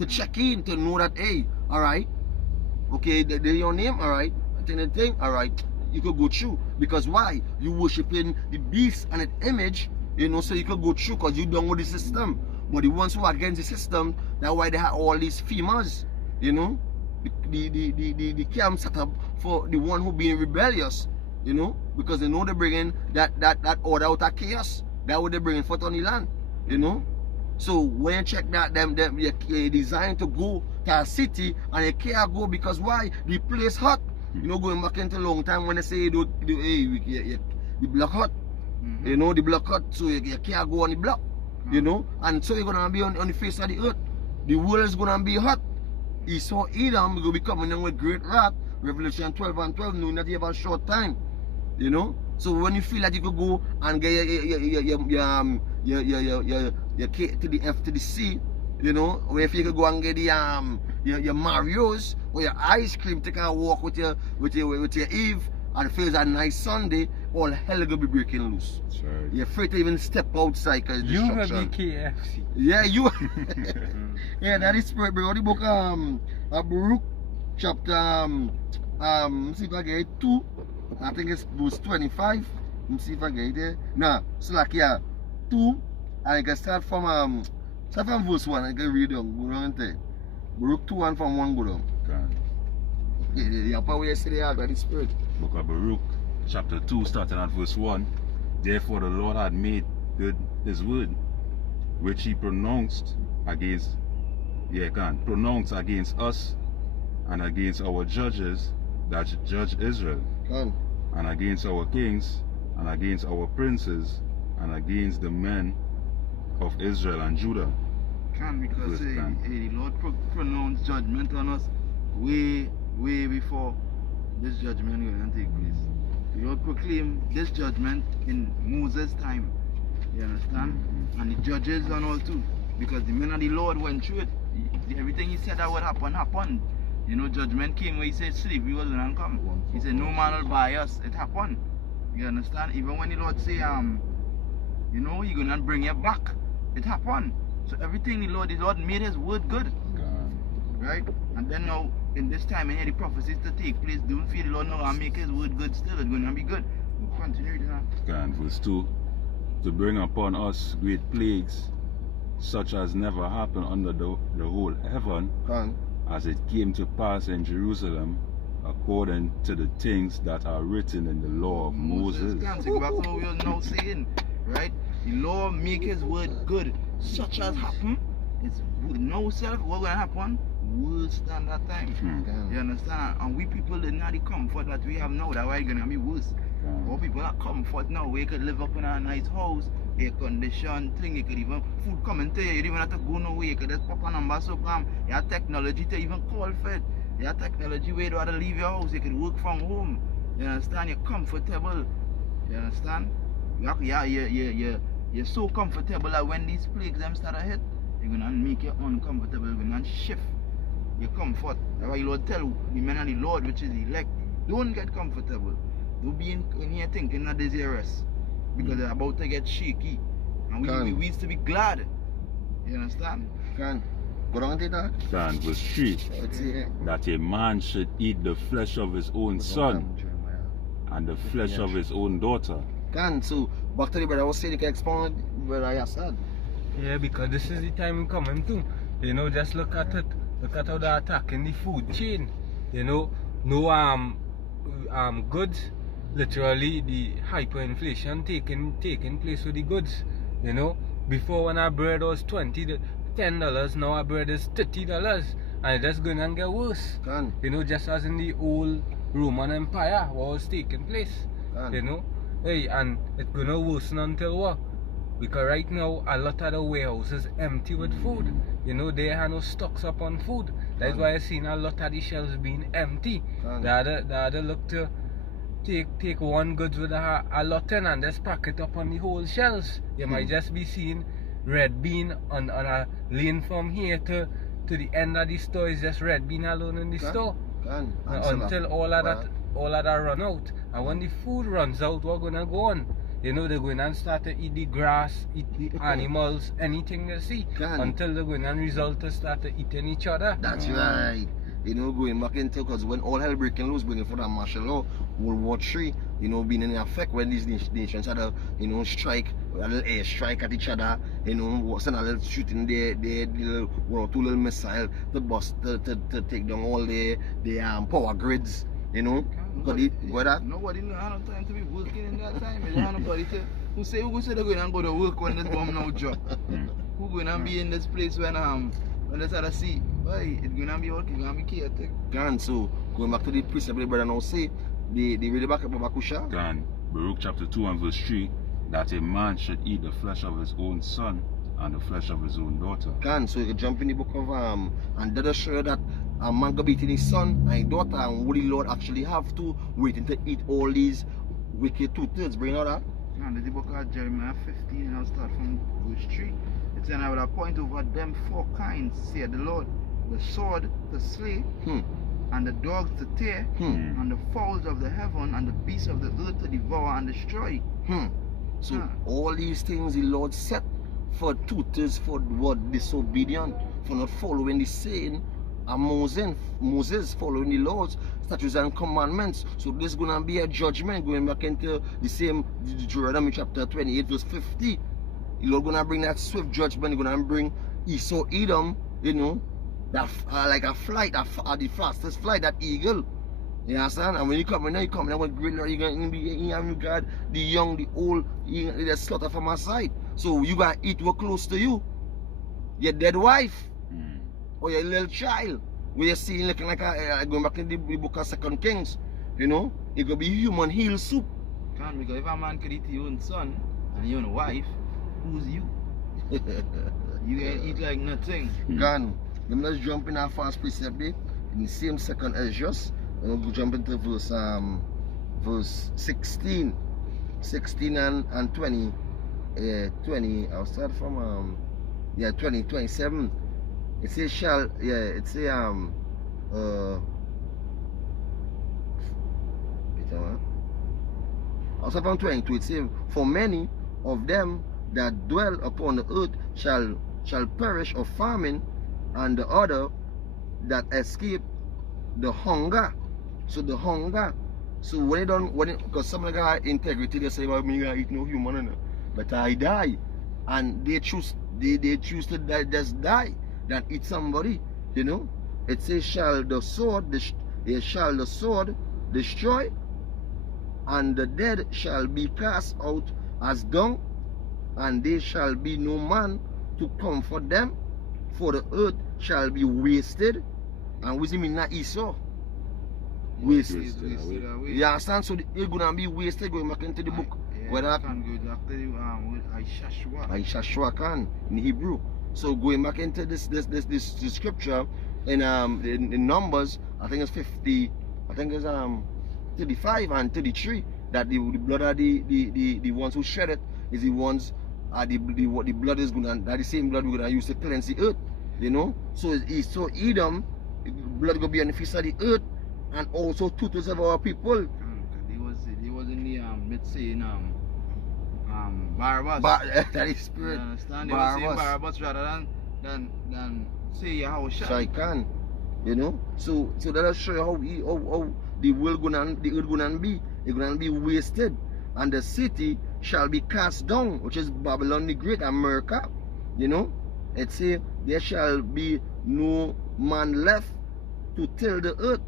to check in, to know that, hey, alright, okay, they're your name, alright, alright, you could go through. Because why? You worshiping the beast and its image, you know, so you could go through because you don't know the system. But the ones who are against the system, that's why they have all these females, you know. The camp set up for the one who being rebellious, you know, because they know they're bringing that order out of chaos. That's what they're bringing forth on the land, you know. So when you check that, you're designed to go to a city and you can't go because why? The place hot. You know, going back into a long time when they say the block hot, you know, the block hot, so you can't go on the block, you know, and so you're gonna be on the face of the earth. The world is gonna be hot. Esau Edom will be coming in with great wrath. Revelation 12 and 12, no, not even a short time, you know. So when you feel that you could go and get your cake to the F to the C, you know, or if you could go and get the your Marios or your ice cream, take a walk with your Eve, and it feels a nice Sunday, all hell gonna be breaking loose. Sure. You're afraid to even step outside because you have the KFC. Yeah, you. Yeah, that is spirit. Bring out the book Baruch chapter see if I get it 2. I think it's verse 25. Let me see if I get it there. Nah, so like 2, and I can start from verse 1. I can read them. Go down there. Baruch 2 and from 1 go down. Okay. The upper way say they are by the spirit. Book of Baruch, chapter 2, starting at verse 1. Therefore the Lord had made good his word, which he pronounced against us and against our judges that judge Israel, and against our kings and against our princes and against the men of Israel and Judah. Because the Lord pronounced judgment on us way before this judgment is going to take place. The Lord proclaimed this judgment in Moses' time. You understand? And the judges and all too. Because the men of the Lord went through it. Everything he said that would happen, happened. You know, judgment came where he said slavery was going to come. He said no man will buy us. It happened. You understand? Even when the Lord say, you know, he's going to bring you back. It happened. So everything the Lord made his word good. Right? And then now, in this time, and the prophecies to take place, don't fear the Lord now and make his word good still. It's going to be good. We'll continue reading that. And verse 2, to bring upon us great plagues, such as never happened under the whole heaven, as it came to pass in Jerusalem, according to the things that are written in the law of Moses. That's what we are now saying, right? The Lord make his word good, such as happen. It's no self, what's going to happen? Worse than that time. You understand? And we people did not the comfort that we have now, that's why it's going to be worse. All people have comfort now, we could live up in a nice house, air condition, thing, you could even, food coming to you, you don't even have to go nowhere, you could just pop a number so come. You have technology to even call for it. You have technology where you don't have to leave your house, you could work from home. You understand? You're comfortable. You understand? You're so comfortable that when these plagues them start to hit, you're going to make you uncomfortable, you're going to shift your comfort. That's why the Lord tell the men of the Lord, which is elect, don't get comfortable. Don't be in here thinking that there's a rest. Because they're about to get shaky. And we used to be glad. You understand? Go down to that. Verse 3, that a man should eat the flesh of his own son and the flesh of his own daughter. So, back to the brother I was saying, you can expound what I said. Yeah, because this is the time we're coming to. You know, just look at it. Look at how they're attacking the food chain. You know, no goods. Literally, the hyperinflation taking place with the goods. You know, before when our bread was $10, now our bread is $30, and it's just going to get worse. You know, just as in the old Roman Empire, what was taking place. You know, hey, and it's going to worsen until what? Because right now, a lot of the warehouses empty with food. You know, they have no stocks up on food. That's why I've seen a lot of the shelves being empty. The other look to take one goods with a lot in and just pack it up on the whole shelves. You might just be seeing red bean on a lane from here to the end of the store is just red bean alone in the store. Until all of that run out. And when the food runs out, we're gonna go on. You know, they're going and start to eat the grass, eat the animals, anything they see. Until they're going and result to start to eating each other. That's right. You know, going back into, because when all hell breaking loose, bringing for that martial law, World War III, you know, being in effect when these nations had a, you know, strike, a little air strike at each other, you know, send a little shooting their little, one or two little missile to bust, to take down all the power grids, you know. Nobody no have no time to be working in that time. You don't have nobody to, who say they're going to go to work when this bomb now drop. Who going to be in this place when it's at a sea? Boy, it's going to be working, it's going to be chaotic. Gan, so going back to the precept the brother now say, they really back up Bakusha. Gan, Baruch chapter 2 and verse 3, that a man should eat the flesh of his own son and the flesh of his own daughter. Gan, so you can jump in the book of and that is sure that a man go beating his son and his daughter, and would the Lord actually have to waiting to eat all these wicked 2/3? Bring out that. And the book of Jeremiah 15, and I'll start from verse 3. It says, I will appoint over them 4 kinds, saith the Lord, the sword to slay, and the dogs to tear, and the fowls of the heaven, and the beasts of the earth to devour and destroy. So all these things the Lord set for 2/3 for what? Disobedient, for not following the saying. And Moses following the laws, statutes and commandments. So there's going to be a judgment going back into the same Deuteronomy chapter 28 verse 50. The Lord going to bring that swift judgment. He's going to bring Esau, Edom, you know, that like a flight, the fastest flight, that eagle. You understand? And when you come in there, with great Lord, you're going to be you got the young, the old, you're going to slaughter from my side. So you got to eat what close to you. Your dead wife. Or your little child, where you're seeing looking like going back in the book of 2 Kings, you know, it could be human heel soup. Can't, because if a man could eat your own son and your own wife, who's you? You can eat like nothing. Gone. Let's jump in our first precept there, in the same second Esdras, and we'll jump into verse 16 and 20. 20, I'll start from 27. It says also from 22, it says, for many of them that dwell upon the earth shall perish of famine, and the other that escape the hunger. So the hunger. So because some of the guys integrity, they say, well, me eat no human, but I die, and they choose to die, just die than eat somebody, you know. It says, shall the sword destroy, and the dead shall be cast out as dung, and there shall be no man to comfort them, for the earth shall be wasted. And what does it mean that Esau? Wasted. You understand? So it's gonna be wasted, going back into the book. Where that can go after Ishashua can in Hebrew. So going back into this scripture in Numbers, I think it's 50, I think it's 35 and 33, that the blood of the ones who shed it is the ones the blood is gonna, that the same blood we're gonna use to cleanse the earth, you know. So Edom, blood gonna be on the face of the earth, and also 2/3 of our people. They was in the mid saying Barabbas. That is spirit. You understand? They were saying Barabbas rather than say Yahushua. Can, you know. So that'll show you how the world gonna be. It's gonna be wasted, and the city shall be cast down, which is Babylon the Great, America. You know, it say there shall be no man left to till the earth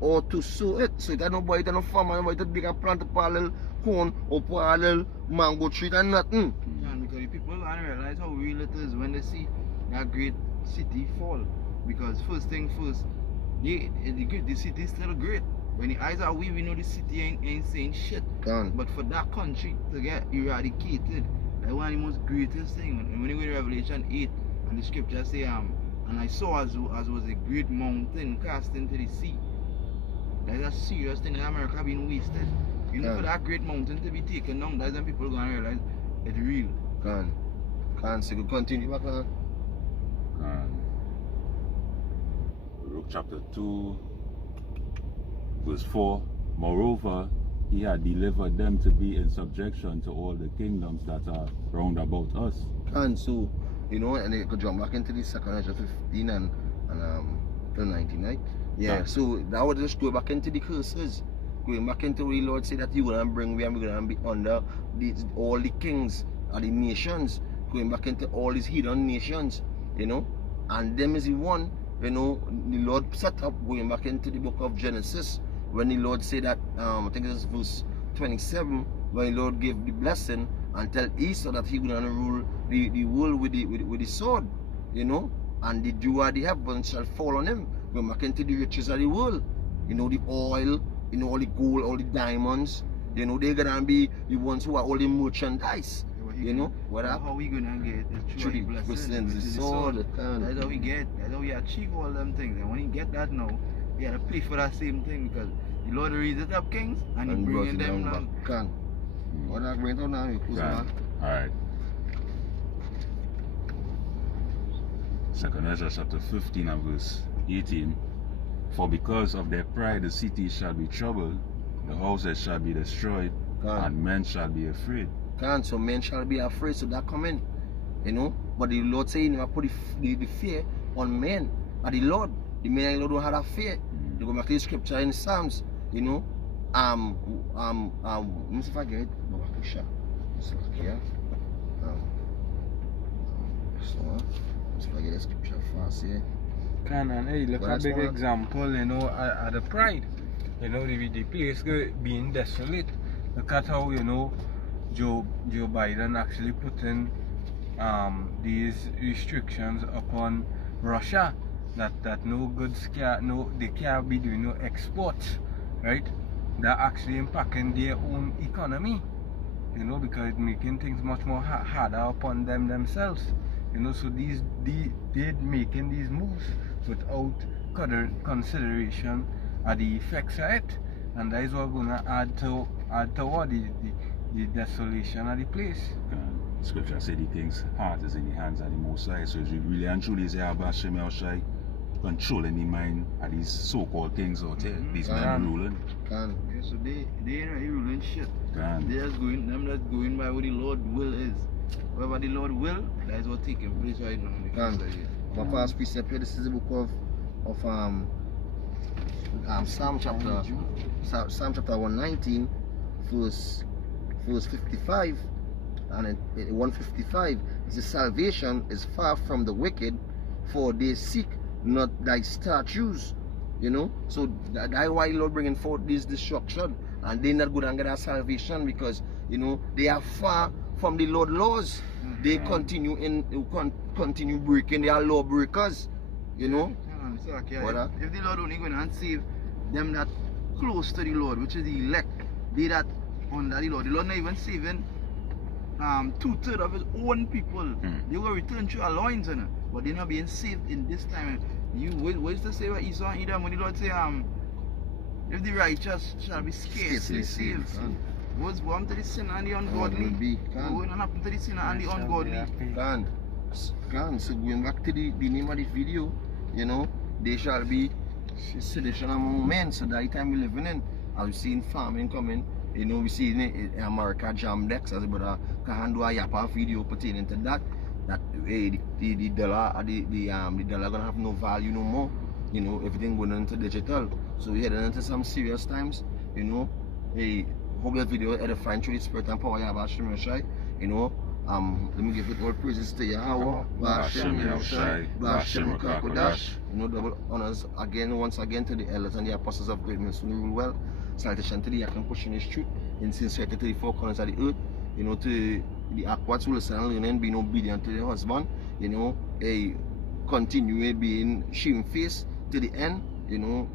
or to sow it. So that nobody, no farmer, nobody to dig a plant a parallel corn or parallel mango tree and nothing. And because the people don't realize how real it is when they see that great city fall. Because first thing first, the city is still great. When the eyes are weak, we know the city ain't saying shit. But for that country to get eradicated, that's one of the most greatest thing. And when you go to Revelation 8, and the scripture say, and I saw as was a great mountain cast into the sea. That's a serious thing in America being wasted. You know, for that great mountain to be taken down, that's when people gonna realize it's real. So you continue back on. Luke chapter 2, verse 4. Moreover, he had delivered them to be in subjection to all the kingdoms that are round about us. And so, you know, and they could jump back into the second Ezra 15 and 19, right? Yeah, so that would just go back into the curses. Going back into the Lord say that He will bring, we are going to be under all the kings of the nations, going back into all these hidden nations, you know, and them is the one, you know, the Lord set up, going back into the book of Genesis, when the Lord said that, I think it's verse 27, when the Lord gave the blessing and tell Esau that he would not rule the world with the sword, you know, and the dew of the heavens shall fall on him, going back into the riches of the world, you know, the oil, you know, all the gold, all the diamonds, you know, they're gonna be the ones who are all the merchandise, you know, how we gonna get it through the blessings, the sword. That's how we get, that's how we achieve all them things. And when you get that now, you gotta pay for that same thing, because the Lord raised up kings and He bringing them down. Can. What I bring down now? Alright. Second Ezra chapter 15 and verse 18. For because of their pride the city shall be troubled, the houses shall be destroyed, and men shall be afraid. So men shall be afraid, so that coming, you know. But the Lord say He never put the fear on men. And the Lord, the men and the Lord don't have that fear. You go back to the scripture in Psalms, you know. Let me see if I get it. Here. Let's forget the scripture fast here. And hey, look at big example, you know, at the pride. You know, the place being desolate. Look at how, you know, Joe Biden actually put in these restrictions upon Russia, that no goods they can't be doing no exports, right? That actually impacting their own economy, you know, because it's making things much more harder upon them themselves, you know. So they're making these moves without consideration of the effects of it, and that is what gonna add toward the desolation of the place. Scripture said the king's heart is in the hands of the Most High. So you really and truly say about Shem Shai controlling the mind of these so-called kings out there, these men ruling. Yeah, so they ain't really ruling shit. They're just going by what the Lord will is. Whatever the Lord will, that is what taking place right now. My past precept here, this is the book of Psalm chapter 119, verse 55, and in 155 it says, salvation is far from the wicked, for they seek not thy statutes, you know. So that's why the Lord bringing forth this destruction, and they not good and get our salvation, because, you know, they are far from the Lord laws. They continue breaking, they are law breakers, you know. If the Lord only going to save them that close to the Lord, which is the elect, they that under the Lord not even saving 2/3 of His own people. They will return to our loins, but they're not being saved in this time. What is to say about Esau and Edom when the Lord say, if the righteous shall be scarcely saved? What's happened to the sinner and the ungodly? What happened to the sinner and the ungodly? So going back to the name of the video, you know, they shall be sedition among men. So that time we living in, I've seen farming coming. You know, we see in America jam decks, as brother can do a Yapa video pertaining to that. That the dollar gonna have no value no more. You know, everything going into digital. So we're heading into some serious times. You know, hope the video edifying through the spirit and power of Hashem Yoshai. You know, let me give it all praises to Yahweh. Hashem Yoshai, Hashem Kakodash. You know, double honors once again to the elders and the apostles of great men who rule well. Salutation to the Yakan pushing his truth in sincerity to the four corners of the earth. You know, to the Aquats who listen and learn, being obedient to their husband. You know, continue being shamefaced to the end. You know,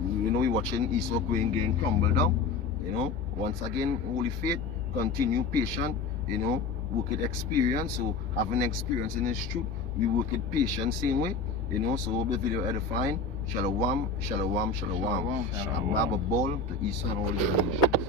we're watching Esau getting crumbled down. You know, once again, holy faith, continue patient. You know, work with experience. So having experience in this truth, we work with patience same way. You know, so hope the video edifying. Shalom, shalom, shalom. Shalom. Have a ball to Esau and all the nations.